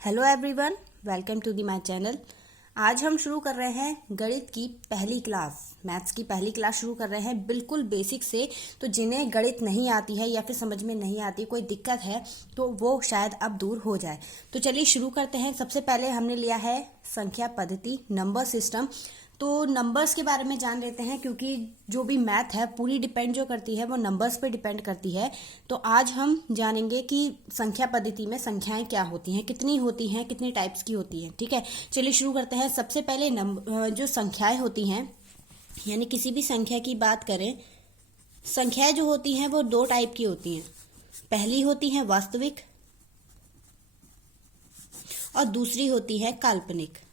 Hello everyone, welcome to the my channel. आज हम शुरू कर रहे हैं गणित की पहली क्लास, मैथ्स की पहली क्लास शुरू कर रहे हैं बिल्कुल बेसिक से। तो जिन्हें गणित नहीं आती है या फिर समझ में नहीं आती, कोई दिक्कत है, तो वो शायद अब दूर हो जाए। तो चलिए शुरू करते हैं। सबसे पहले हमने लिया है संख्या पद्धति, नंबर सिस्टम। तो नंबर्स के बारे में जान लेते हैं, क्योंकि जो भी मैथ है पूरी डिपेंड जो करती है वो नंबर्स पे डिपेंड करती है। तो आज हम जानेंगे कि संख्या पद्धति में संख्याएं क्या होती हैं, कितनी होती हैं, कितनी टाइप्स की होती हैं। ठीक है, चलिए शुरू करते हैं। सबसे पहले जो संख्याएं होती हैं, यानी किसी भी संख्या की बात करें, संख्याएं जो होती हैं वो दो टाइप की होती हैं। पहली होती है वास्तविक और दूसरी होती है काल्पनिक,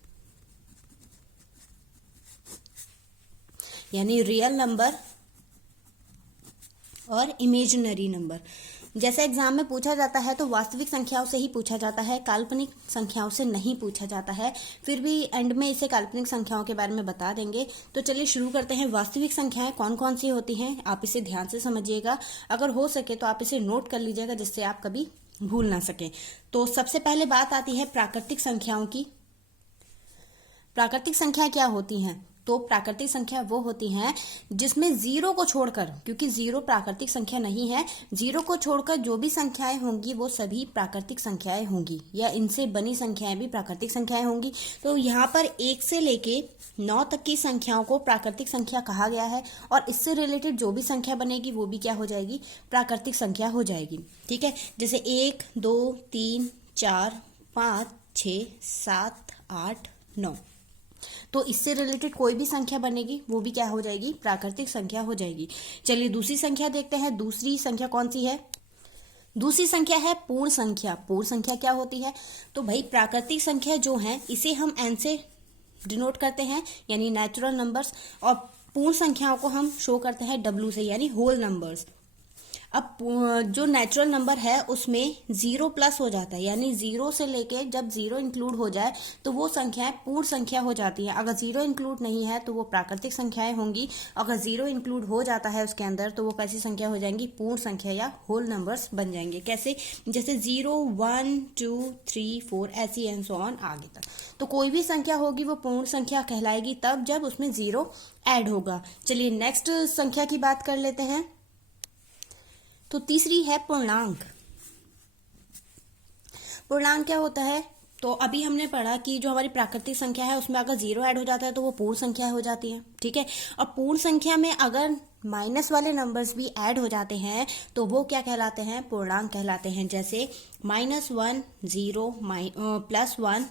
यानी रियल नंबर और इमेजिनरी नंबर। जैसे एग्जाम में पूछा जाता है तो वास्तविक संख्याओं से ही पूछा जाता है, काल्पनिक संख्याओं से नहीं पूछा जाता है। फिर भी एंड में इसे काल्पनिक संख्याओं के बारे में बता देंगे। तो चलिए शुरू करते हैं। वास्तविक संख्याएं कौन कौन सी होती हैं, आप इसे ध्यान से समझिएगा। अगर हो सके तो आप इसे नोट कर लीजिएगा, जिससे आप कभी भूल ना सके। तो सबसे पहले बात आती है प्राकृतिक संख्याओं की। प्राकृतिक संख्या क्या होती हैं? तो प्राकृतिक संख्या वो होती हैं जिसमें जीरो को छोड़कर, क्योंकि जीरो प्राकृतिक संख्या नहीं है, जीरो को छोड़कर जो भी संख्याएं होंगी वो सभी प्राकृतिक संख्याएं होंगी, या इनसे बनी संख्याएं भी प्राकृतिक संख्याएं होंगी। तो यहाँ पर 1 से लेके 9 तक की संख्याओं को प्राकृतिक संख्या कहा गया है, और इससे रिलेटेड जो भी संख्या बनेगी वो भी क्या हो जाएगी? प्राकृतिक संख्या हो जाएगी। ठीक है, जैसे 1, 2, 3, 4, 5, 6, 7, 8, 9। तो इससे रिलेटेड कोई भी संख्या बनेगी वो भी क्या हो जाएगी? प्राकृतिक संख्या हो जाएगी। चलिए दूसरी संख्या देखते हैं। दूसरी संख्या कौन सी है? दूसरी संख्या है पूर्ण संख्या। पूर्ण संख्या क्या होती है? तो भाई प्राकृतिक संख्या जो है इसे हम n से डिनोट करते हैं, यानी नेचुरल नंबर्स, और पूर्ण संख्याओं को हम शो करते हैं w से, यानी होल नंबर्स। अब जो नेचुरल नंबर है उसमें 0 प्लस हो जाता है, यानी 0 से लेके जब 0 इंक्लूड हो जाए तो वो संख्याएं पूर्ण संख्या हो जाती हैं। अगर 0 इंक्लूड नहीं है तो वो प्राकृतिक संख्याएं होंगी। अगर 0 इंक्लूड हो जाता है उसके अंदर तो वो कैसी संख्या हो जाएंगी? पूर्ण संख्या या होल नंबर्स बन जाएंगे। कैसे? जैसे 0, 1, 2, 3, 4 ऐसी एंड सो ऑन आगे तक। तो कोई भी संख्या होगी वो पूर्ण संख्या कहलाएगी तब जब उसमें 0 ऐड होगा। चलिए नेक्स्ट संख्या की बात कर लेते हैं। तो तीसरी है पूर्णांक। पूर्णांक क्या होता है? तो अभी हमने पढ़ा कि जो हमारी प्राकृतिक संख्या है उसमें अगर 0 ऐड हो जाता है तो वो पूर्ण संख्या हो जाती है। ठीक है, और पूर्ण संख्या में अगर माइनस वाले नंबर्स भी ऐड हो जाते हैं तो वो क्या कहलाते हैं? पूर्णांक कहलाते हैं। जैसे -1, 0, +1,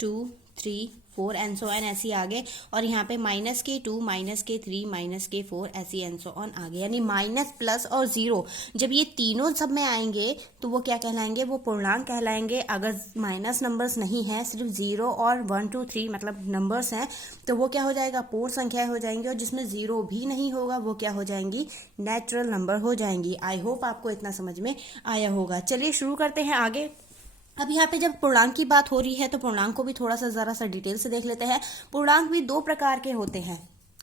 2, 3, 4 एंड सो ऑन ऐसी आगे, और यहाँ पे -2, -3, -4 ऐसी एंड सो ऑन आगे। यानी माइनस, प्लस और 0 जब ये तीनों सब में आएंगे तो वो क्या कहलाएंगे? वो पूर्णांक कहलाएंगे। अगर माइनस नंबर्स नहीं है, सिर्फ 0 और 1, 2, 3 मतलब नंबर्स हैं, तो वो क्या हो जाएगा? पूर्ण संख्या हो जाएंगी। और जिसमें 0 भी नहीं होगा वो क्या हो जाएंगी? नेचुरल नंबर हो जाएंगी। आई होप आपको इतना समझ में आया होगा। चलिए शुरू करते हैं आगे। अब यहाँ पे जब पूर्णांक की बात हो रही है तो पूर्णांक को भी थोड़ा सा जरा सा डिटेल से देख लेते हैं। पूर्णांक भी 2 प्रकार के होते हैं।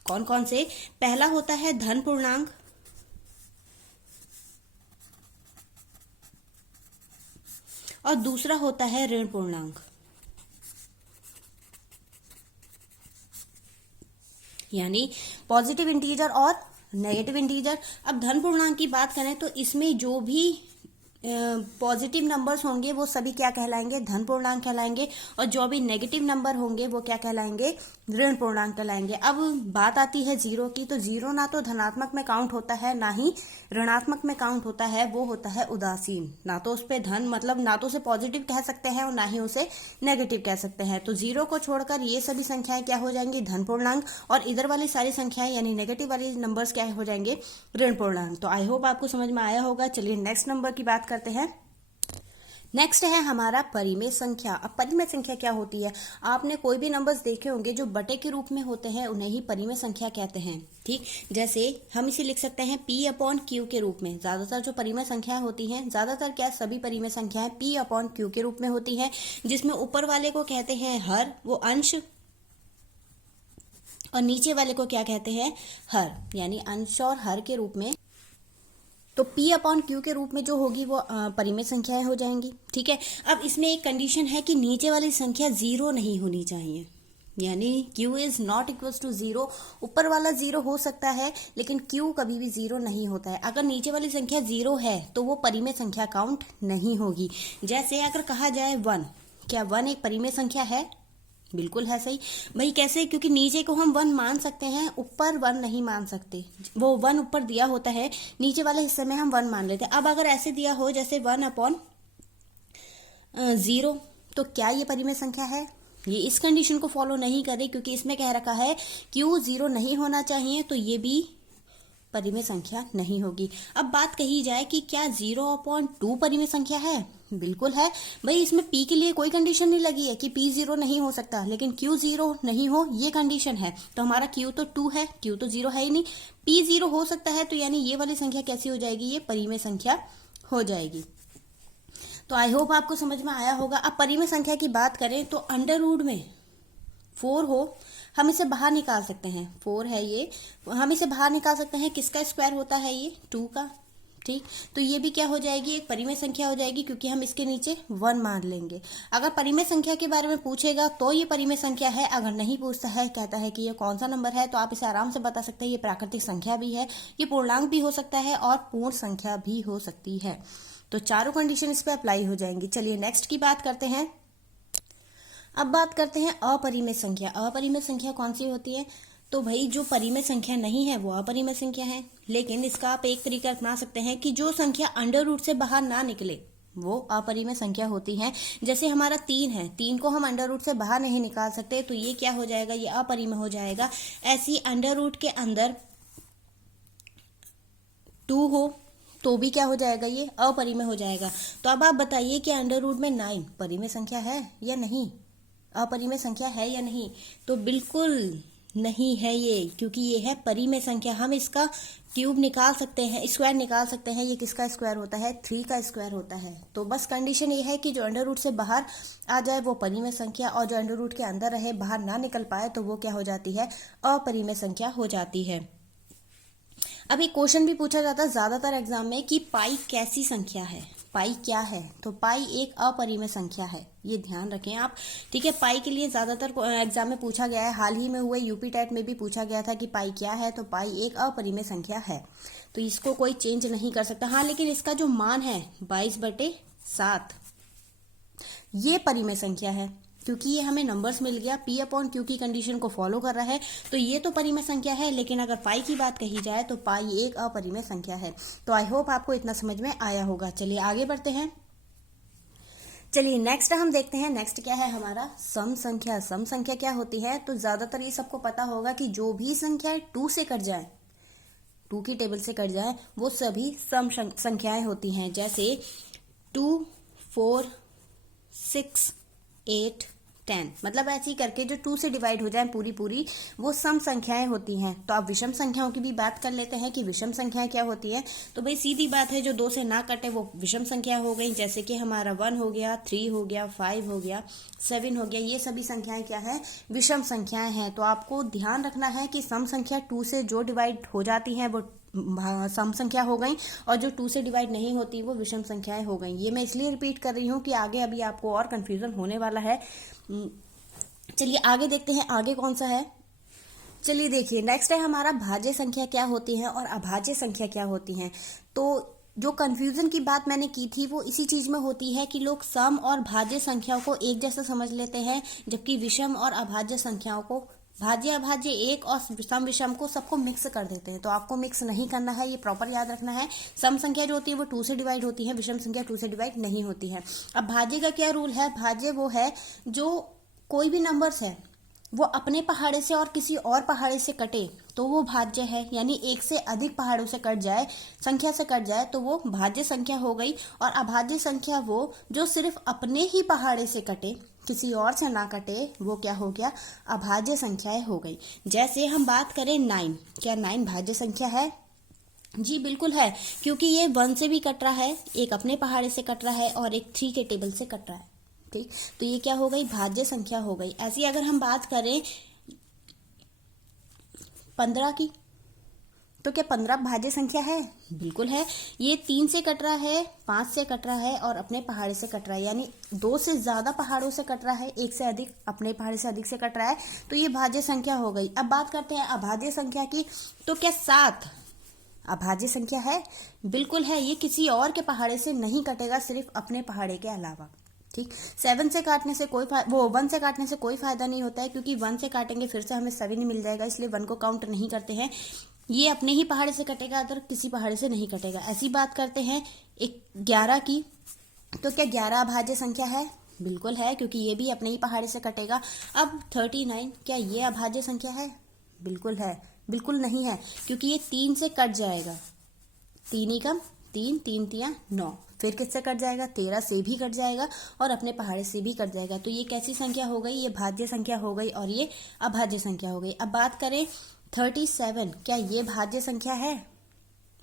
कौन कौन से? पहला होता है धन पूर्णांक, और दूसरा होता है ऋण पूर्णांक, यानी पॉजिटिव इंटीजर और नेगेटिव इंटीजर। अब धन पूर्णांक की बात करें तो इसमें जो भी पॉजिटिव नंबर्स होंगे वो सभी क्या कहलाएंगे? धन पूर्णांक कहलाएंगे, और जो भी नेगेटिव नंबर होंगे वो क्या कहलाएंगे? ऋण पूर्णांक कहलाएंगे। अब बात आती है 0 की, तो 0 ना तो धनात्मक में काउंट होता है ना ही ऋणात्मक में काउंट होता है। वो होता है उदासीन। ना तो उस पर धन मतलब ना तो उसे पॉजिटिव कह सकते हैं और ना ही उसे नेगेटिव कह सकते हैं। तो 0 को छोड़कर ये सभी संख्याएं क्या हो जाएंगी? धन पूर्णांक, और इधर वाली सारी संख्याएं यानी नेगेटिव वाली नंबर्स क्या हो जाएंगे? ऋण पूर्णांक। तो आई होप आपको समझ में आया होगा। चलिए नेक्स्ट नंबर की बात करते हैं। नेक्स्ट है हमारा परिमेय संख्या। अब परिमेय संख्या क्या होती है? आपने कोई भी नंबर्स देखे होंगे जो बटे के रूप में होते हैं, उन्हें ही परिमेय संख्या कहते हैं। ठीक, जैसे हम इसे लिख सकते हैं P/Q के रूप में। ज्यादातर जो परिमेय संख्याएं होती हैं, ज्यादातर क्या सभी परिमेय संख्याएं P/Q के रूप में होती हैं, जिसमें ऊपर वाले को कहते हैं हर, वो अंश, और नीचे वाले को क्या कहते हैं? हर, यानी अंश और हर के रूप में तो P अपॉन Q के रूप में जो होगी वो परिमेय संख्याएं हो जाएंगी। ठीक है, अब इसमें एक कंडीशन है कि नीचे वाली संख्या 0 नहीं होनी चाहिए, यानी Q is not equals to 0। ऊपर वाला 0 हो सकता है लेकिन Q कभी भी 0 नहीं होता है। अगर नीचे वाली संख्या 0 है तो वो परिमेय संख्या काउंट नहीं होगी। जैसे अगर कहा जाए 1, क्या 1 एक परिमेय संख्या है? बिल्कुल है सही। भाई कैसे? क्योंकि नीचे को हम 1 मान सकते हैं, ऊपर 1 नहीं मान सकते। वो 1 ऊपर दिया होता है, नीचे वाले हिस्से में हम 1 मान लेते हैं। अब अगर ऐसे दिया हो जैसे 1 अपॉन 0, तो क्या ये परिमेय संख्या है? ये इस कंडीशन को फॉलो नहीं करे, क्योंकि इसमें कह रखा है Q 0 नहीं होना चाहिए, तो ये भी परिमेय संख्या नहीं होगी। अब बात कही जाए कि क्या 0/2 परिमेय संख्या है? बिल्कुल है भाई। इसमें P के लिए कोई कंडीशन नहीं लगी है कि P 0 नहीं हो सकता, लेकिन Q 0 नहीं हो ये कंडीशन है। तो हमारा Q तो 2 है, Q तो 0 है ही नहीं। P 0 हो सकता है, तो यानी ये वाली संख्या कैसी हो जाएगी? ये परिमेय संख्या हो जाएगी। तो आई होप आपको समझ में आया होगा। अब परिमेय संख्या की बात करें तो अंडर रूट में 4 हो, हम इसे बाहर निकाल सकते हैं। 4 है ये, हम इसे बाहर निकाल सकते हैं। किसका स्क्वायर होता है? ये 2 का। ठीक, तो ये भी क्या हो जाएगी? एक परिमेय संख्या हो जाएगी, क्योंकि हम इसके नीचे 1 मान लेंगे। अगर परिमेय संख्या के बारे में पूछेगा तो ये परिमेय संख्या है, अगर नहीं पूछता है, कहता है कि ये कौन सा नंबर है, तो आप इसे आराम से बता सकते हैं ये प्राकृतिक संख्या भी है, ये पूर्णांक भी हो सकता है और पूर्ण संख्या भी हो सकती है। तो चारों कंडीशन इस पे अप्लाई हो जाएंगी। चलिए नेक्स्ट की बात करते हैं। अब बात करते हैं अपरिमेय संख्या। अपरिमेय संख्या कौन सी होती है? तो भाई जो परिमेय संख्या नहीं है वो अपरिमेय संख्या है। लेकिन इसका आप एक तरीका अपना सकते हैं कि जो संख्या अंडर रूट से बाहर ना निकले वो अपरिमेय संख्या होती है। जैसे हमारा 3 है, 3 को हम अंडर रूट से बाहर नहीं निकाल सकते, तो ये क्या हो जाएगा? ये अपरिमेय हो जाएगा। ऐसी अंडर रूट के अंदर 2 हो तो भी क्या हो जाएगा? ये अपरिमेय हो जाएगा। तो अब आप बताइए कि अंडर रूट में 9 परिमेय संख्या है या नहीं? अपरिमेय संख्या है या नहीं? तो बिल्कुल नहीं है ये, क्योंकि ये है परिमेय संख्या। हम इसका क्यूब निकाल सकते हैं, स्क्वायर निकाल सकते हैं। ये किसका स्क्वायर होता है? 3 का स्क्वायर होता है। तो बस कंडीशन ये है कि जो अंडर रूट से बाहर आ जाए वो परिमेय संख्या, और जो अंडर रूट के अंदर रहे, बाहर ना निकल पाए, तो वो क्या हो जाती है? अपरिमेय संख्या हो जाती है। अब एक क्वेश्चन भी पूछा जाता है ज्यादातर एग्जाम में कि पाई कैसी संख्या है, पाई क्या है? तो पाई एक अपरिमेय संख्या है, ये ध्यान रखें आप। ठीक है, पाई के लिए ज्यादातर एग्जाम में पूछा गया है। हाल ही में हुए यूपी टेट में भी पूछा गया था कि पाई क्या है, तो पाई एक अपरिमेय संख्या है, तो इसको कोई चेंज नहीं कर सकता। हाँ, लेकिन इसका जो मान है 22/7 ये परिमेय संख्या है, क्योंकि ये हमें नंबर्स मिल गया, P अपॉन Q की कंडीशन को फॉलो कर रहा है, तो ये तो परिमेय संख्या है। लेकिन अगर पाई की बात कही जाए तो पाई एक अपरिमेय संख्या है। तो आई होप आपको इतना समझ में आया होगा। चलिए आगे बढ़ते हैं। चलिए नेक्स्ट हम देखते हैं। नेक्स्ट क्या है हमारा? सम संख्या। सम संख्या क्या होती है? तो ज्यादातर ये सबको पता होगा कि जो भी संख्या 2 से कट जाए, 2 की टेबल से कट जाए, वो सभी सम संख्याएं होती हैं। जैसे 2, 4, 6, 8, 10, मतलब ऐसे ही करके जो 2 से डिवाइड हो जाए पूरी वो सम संख्याएं होती हैं। तो अब विषम संख्याओं की भी बात कर लेते हैं कि विषम संख्याएं क्या होती है। तो भाई सीधी बात है, जो 2 से ना कटे वो विषम संख्या हो गई। जैसे कि हमारा 1 हो गया, 3 हो गया, 5 हो गया, 7 हो गया, ये सभी संख्याएं क्या है? विषम संख्याएं हैं। तो आपको ध्यान रखना है कि सम संख्या 2 से जो डिवाइड हो जाती है वो सम संख्या हो गई, और जो 2 से डिवाइड नहीं होती वो विषम संख्याएं हो गई। ये मैं इसलिए रिपीट कर रही हूँ कि आगे अभी आपको और कंफ्यूजन होने वाला है। चलिए आगे देखते हैं, आगे कौन सा है। चलिए देखिए नेक्स्ट है हमारा भाज्य संख्या क्या होती है और अभाज्य संख्या क्या होती है। तो जो कंफ्यूजन की बात मैंने की थी वो इसी चीज में होती है कि लोग सम और भाज्य संख्याओं को एक जैसा समझ लेते हैं, जबकि विषम और अभाज्य संख्याओं को, भाज्य अभाज्य एक और सम विषम को सबको मिक्स कर देते हैं। तो आपको मिक्स नहीं करना है, ये प्रॉपर याद रखना है। सम संख्या जो होती है वो 2 से डिवाइड होती है, विषम संख्या 2 से डिवाइड नहीं होती है। अब भाज्य का क्या रूल है? भाज्य वो है जो कोई भी नंबर्स है वो अपने पहाड़े से और किसी और पहाड़े से कटे तो वो भाज्य है, यानी एक से अधिक पहाड़ों से कट जाए, संख्या से कट जाए, तो वो भाज्य संख्या हो गई। और अभाज्य संख्या वो जो सिर्फ अपने ही पहाड़े से कटे, किसी और से ना कटे, वो क्या हो गया? अभाज्य संख्याएं हो गई। जैसे हम बात करें 9, क्या 9 भाज्य संख्या है? जी बिल्कुल है, क्योंकि ये 1 से भी कट रहा है, एक अपने पहाड़े से कट रहा है और एक 3 के टेबल से कट रहा है। ठीक, तो ये क्या हो गई? भाज्य संख्या हो गई। ऐसी अगर हम बात करें 15 की, तो क्या 15 भाज्य संख्या है? बिल्कुल है। ये 3 से कट रहा है, 5 से कट रहा है और अपने पहाड़े से कट रहा है, यानी 2 से ज्यादा पहाड़ों से कट रहा है, 1 से अधिक अपने पहाड़े से अधिक से कट रहा है, तो ये भाज्य संख्या हो गई। अब बात करते हैं अभाज्य संख्या की। तो क्या 7 अभाज्य संख्या है? बिल्कुल है। ये किसी और के पहाड़े से नहीं कटेगा, सिर्फ अपने पहाड़े के अलावा। ठीक, 7 से काटने से कोई 1 से काटने से कोई फायदा नहीं होता है, क्योंकि 1 से काटेंगे फिर से हमें 7 ही मिल जाएगा, इसलिए 1 को काउंट नहीं करते हैं। ये अपने ही पहाड़े से कटेगा, अदर किसी पहाड़े से नहीं कटेगा। ऐसी बात करते हैं 11 की। तो क्या 11 अभाज्य संख्या है? बिल्कुल है, क्योंकि ये भी अपने ही पहाड़े से कटेगा। अब 39, क्या ये अभाज्य संख्या है? बिल्कुल है। बिल्कुल नहीं है, क्योंकि ये 3 से कट जाएगा। 3 ही कम 3, 3 तिया 9, फिर किससे कट जाएगा? 13 से भी कट जाएगा और अपने पहाड़े से भी कट जाएगा। तो ये कैसी संख्या हो गई? ये भाज्य संख्या हो गई और ये अभाज्य संख्या हो गई। अब बात करें 37, क्या ये भाज्य संख्या है?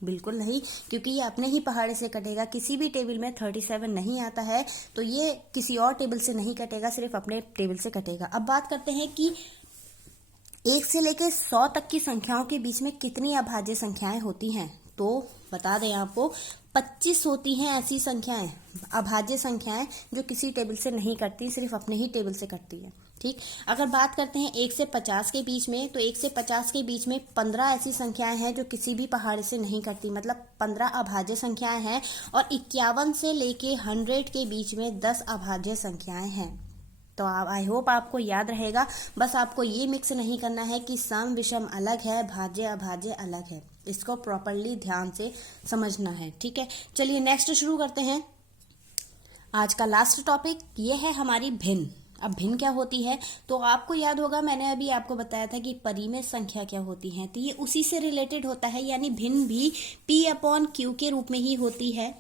बिल्कुल नहीं, क्योंकि ये अपने ही पहाड़े से कटेगा। किसी भी टेबल में 37 नहीं आता है, तो ये किसी और टेबल से नहीं कटेगा, सिर्फ अपने टेबल से कटेगा। अब बात करते हैं कि 1 से लेकर 100 तक की संख्याओं के बीच में कितनी अभाज्य संख्याएं होती हैं? तो बता दें आपको, 25 होती हैं ऐसी संख्याएं, अभाज्य संख्याएं, जो किसी टेबल से नहीं कटती, सिर्फ अपने ही टेबल से कटती है। ठीक, अगर बात करते हैं 1 से 50 के बीच में, तो 1 से 50 के बीच में 15 ऐसी संख्याएं हैं जो किसी भी पहाड़े से नहीं कटती, मतलब 15 अभाज्य संख्याएं हैं। और 51 से लेके 100 के बीच में 10 अभाज्य संख्याएं हैं। तो आई होप आपको याद रहेगा। बस आपको ये मिक्स नहीं करना है कि सम विषम अलग है, भाज्य अभाज्य अलग है। इसको प्रॉपरली ध्यान से समझना है। ठीक है, चलिए नेक्स्ट शुरू करते हैं। आज का लास्ट टॉपिक ये है हमारी भिन्न। अब भिन्न क्या होती है? तो आपको याद होगा, मैंने अभी आपको बताया था कि परिमेय संख्या क्या होती है, तो ये उसी से रिलेटेड होता है। यानी भिन्न भी P/Q के रूप में ही होती है।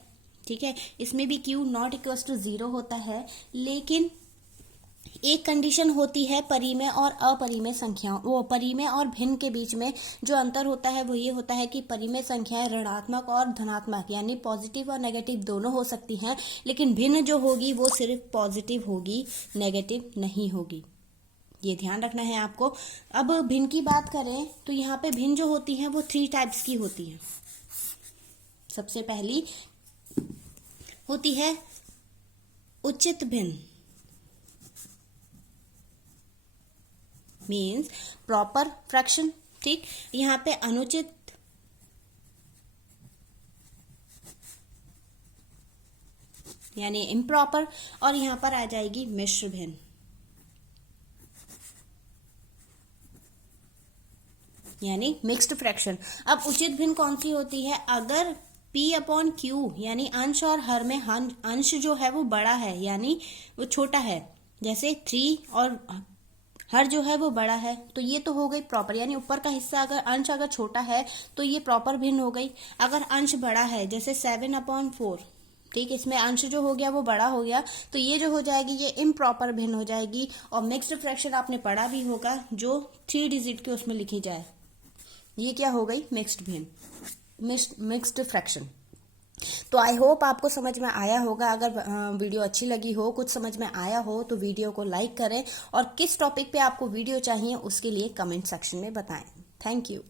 ठीक है, इसमें भी Q ≠ 0 होता है, लेकिन एक कंडीशन होती है परिमेय और अपरिमेय संख्याओं, वो परिमेय और भिन्न के बीच में जो अंतर होता है वो ये होता है कि परिमेय संख्याएं ऋणात्मक और धनात्मक, यानी पॉजिटिव और नेगेटिव दोनों हो सकती हैं, लेकिन भिन्न जो होगी वो सिर्फ पॉजिटिव होगी, नेगेटिव नहीं होगी। ये ध्यान रखना है आपको। अब भिन्न की बात करें तो यहाँ पे भिन्न जो होती है वो 3 टाइप्स की होती है। सबसे पहली होती है उचित भिन्न, मीन्स प्रॉपर फ्रैक्शन। ठीक, यहाँ पे अनुचित यानी इम्प्रॉपर, और यहाँ पर आ जाएगी मिश्र भिन्न, यानी मिक्स्ड फ्रैक्शन। अब उचित भिन्न कौन सी होती है? अगर P/Q यानी अंश और हर में अंश जो है वो बड़ा है, यानी वो छोटा है, जैसे 3 और हर जो है वो बड़ा है, तो ये तो हो गई प्रॉपर, यानी ऊपर का हिस्सा अगर अंश अगर छोटा है तो ये प्रॉपर भिन्न हो गई। अगर अंश बड़ा है, जैसे 7/4, ठीक, इसमें अंश जो हो गया वो बड़ा हो गया, तो ये जो हो जाएगी ये इम्प्रॉपर भिन्न हो जाएगी। और मिक्स्ड फ्रैक्शन आपने पढ़ा भी होगा, जो 3 डिजिट के उसमें लिखी जाए, ये क्या हो गई? मिक्स्ड भिन्न, मिक्स्ड फ्रैक्शन। तो आई होप आपको समझ में आया होगा। अगर वीडियो अच्छी लगी हो, कुछ समझ में आया हो, तो वीडियो को लाइक करें और किस टॉपिक पे आपको वीडियो चाहिए उसके लिए कमेंट सेक्शन में बताएं। Thank you.